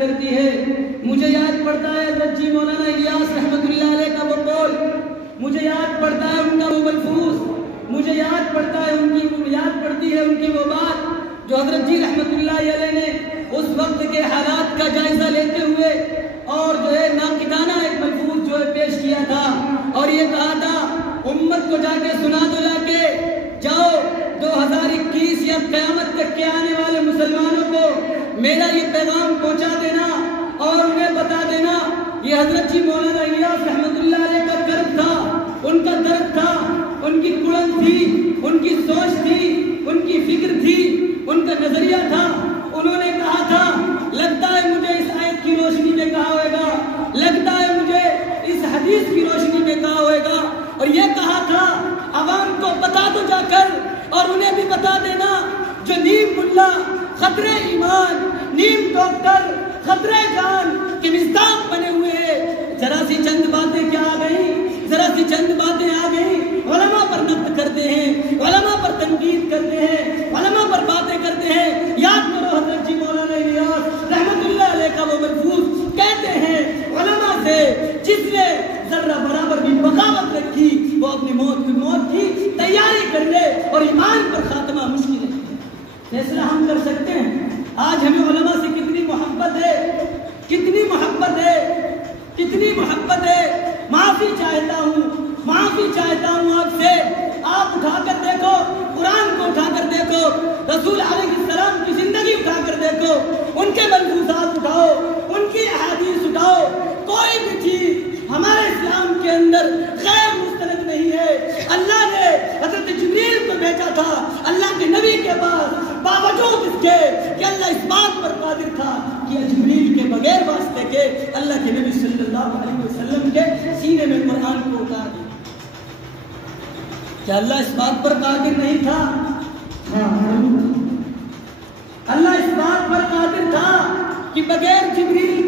کرتی ہے. مجھے یاد پڑتا ہے حضرت جی مولانا الیاس رحمۃ اللہ علیہ کا وہ قول, مجھے یاد پڑتا ہے ان کا وہ ملفوظ, مجھے یاد پڑتا ہے یاد پڑتی ہے ان کی وہ بات جو حضرت جی رحمۃ اللہ علیہ نے اس وقت کے حالات کا جائزہ لیتے ہوئے اور جو ہے ناقدانہ ایک ملفوظ جو ہے پیش کیا تھا, اور یہ کہا تھا امت کو جا کے سنا دو, لا کے جاؤ 2021 یا قیامت تک کے آنے والے مسلمانوں کو میرا یہ پیغام پہنچا دینا اور انہیں بتا دینا یہ حضرت جی مولانا الیاس رحمۃ اللہ علیہ کا کرب تھا, ان کا درد تھا, ان کی کڑن تھی, ان کی سوچ تھی, ان کی فکر تھی, ان کا نظریہ تھا. انہوں نے کہا تھا لگتا ہے مجھے اس آیت کی روشنی میں کہا ہوئے گا, لگتا ہے مجھے اس حدیث کی روشنی میں کہا ہوئے گا, اور یہ کہا تھا عوام کو بتا دو جا کر, اور انہیں بھی بتا دینا جو نیم ملا خطرے ایمان, نیم ڈاکٹر خطرے جان کے مصداق بنے ہوئے ہیں. ذرا سی چند باتیں کیا آ گئی, ذرا سی چند باتیں آ گئی, علماء پر نقد کرتے ہیں, علماء پر تنقید کرتے ہیں, علماء پر باتیں کرتے ہیں. یاد کرو حضرت جی مولانا الیاس رحمۃ اللہ علیہ کا وہ ملفوظ کہتے ہیں علماء سے جس نے ذرہ برابر بھی بغاوت رکھی وہ اپنی موت کی تیاری کر لے, اور ایمان پر خاتمہ مشکل ہے. فیصلہ ہم کر سکتے ہیں. آج ہمیں علماء سے کتنی محبت ہے, کتنی محبت ہے, کتنی محبت ہے. معافی چاہتا ہوں آپ سے. آپ اٹھا کر دیکھو, قرآن کو اٹھا کر دیکھو, رسول علیہ السلام کی زندگی اٹھا کر دیکھو, ان کے ملفوظات اٹھاؤ, ان کی احادیث اٹھاؤ. کوئی بھی چیز ہمارے اسلام کے اندر غیر مستند نہیں ہے. اللہ نے حضرت جبریل کو بھیجا تھا اللہ کے نبی کے پاس, باوجود اس کے کہ اللہ اس بات پر قادر تھا کہ جبریل کے بغیر واسطے کے اللہ کے نبی صلی اللہ علیہ وسلم کے سینے میں قرآن کو اتار دیا. کیا اللہ اس بات پر قادر نہیں تھا؟ ہاں, اللہ اس بات پر قادر تھا کہ بغیر جبریل